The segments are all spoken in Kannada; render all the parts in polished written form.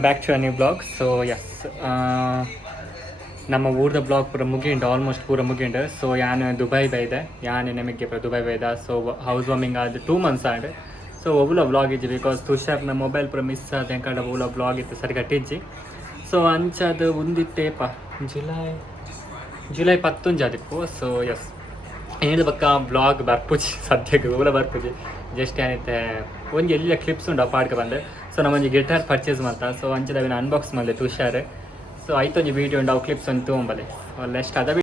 Welcome back to a new blog. So yes, ನಮ್ಮ ಊರದ ಬ್ಲಾಗ್ ಪೂರ ಮುಗಿಂಡು, ಆಲ್ಮೋಸ್ಟ್ ಪೂರ ಮುಗಿಂಡು. ಸೊ ಯಾನು ದುಬೈ ಬೈದೆ, ಯಾನು ನಮಗೆ ದುಬೈ ಬೈದ. ಸೊ ಹೌಸ್ ವಾರ್ಮಿಂಗ್ ಆದ 2 months ಆಂಡ್. ಸೊ ಒವ್ಲ ಬ್ಲಾಗ್ ಇಜ್ಜಿ ಬಿಕಾಸ್ ತುಷಾರ್ನ ಮೊಬೈಲ್ ಪೂರ ಮಿಸ್ ಆದ ಎಂಕಂಡ ಒವ್ಲ ಬ್ಲಾಗ್ ಇತ್ತು ಸರಿ ಕಟ್ಟಿಜ್ಜಿ. ಸೊ ಅಂಚದು ಉಂದಿತ್ತೇಪ ಜುಲೈ 11 ಆದಿಪ್ಪು. ಸೊ ಎಸ್, ಏನಿದ ಪಕ್ಕ ಬ್ಲಾಗ್ ಬರ್ಪುಜಿ ಸದ್ಯಕ್ಕೆ ಓಲ ಬರ್ಪುಜಿ. ಜಸ್ಟ್ ಏನಿತ್ತೆ ಒಂದು ಎಲ್ಲ ಕ್ಲಿಪ್ಸ್ ಉಂಡು ಪಾಡ್ಗೆ ಬಂದೆ. ಸೊ ನಮ್ಮೊಂದು ಗಿಟಾರ್ ಪರ್ಚೇಸ್ ಮಾಡ್ತಾ. ಸೊ ಅಂಚದವಿನ ಅನ್ಬಾಕ್ಸ್ ಮಾಡಿದೆ ತುಷಾರ್. ಸೊ ಆಯ್ತೊಂದು ವೀಡಿಯೋ ಉಂಡು, ಅವು ಕ್ಲಿಪ್ಸ್ ಒಂದು ತೊಗೊಂಬಲೆ ನೆಕ್ಸ್ಟ್ ಅದ.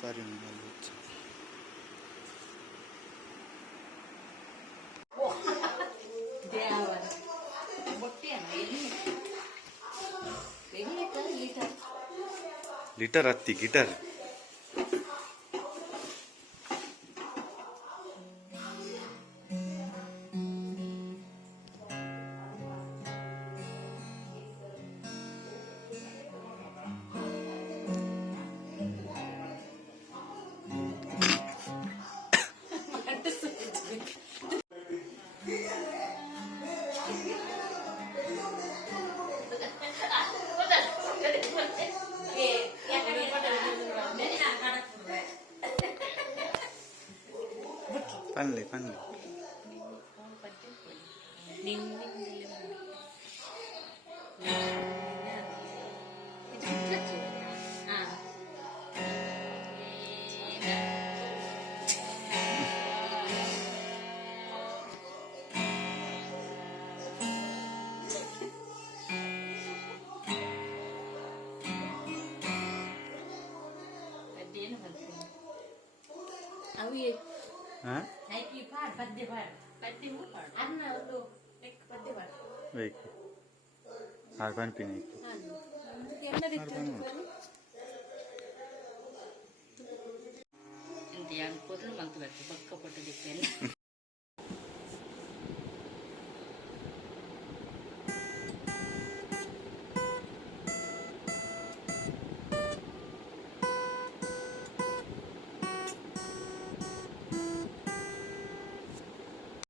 Sorry, ಲಿಟರ್ ಹತ್ತಿ ಗಿಟಾರ್ ಪನ್ಲಿ ಹಾಡ್ಪನ್ಪಿನಿ పొద్దులు మంతు పక్క పొట్టు చెప్పాను.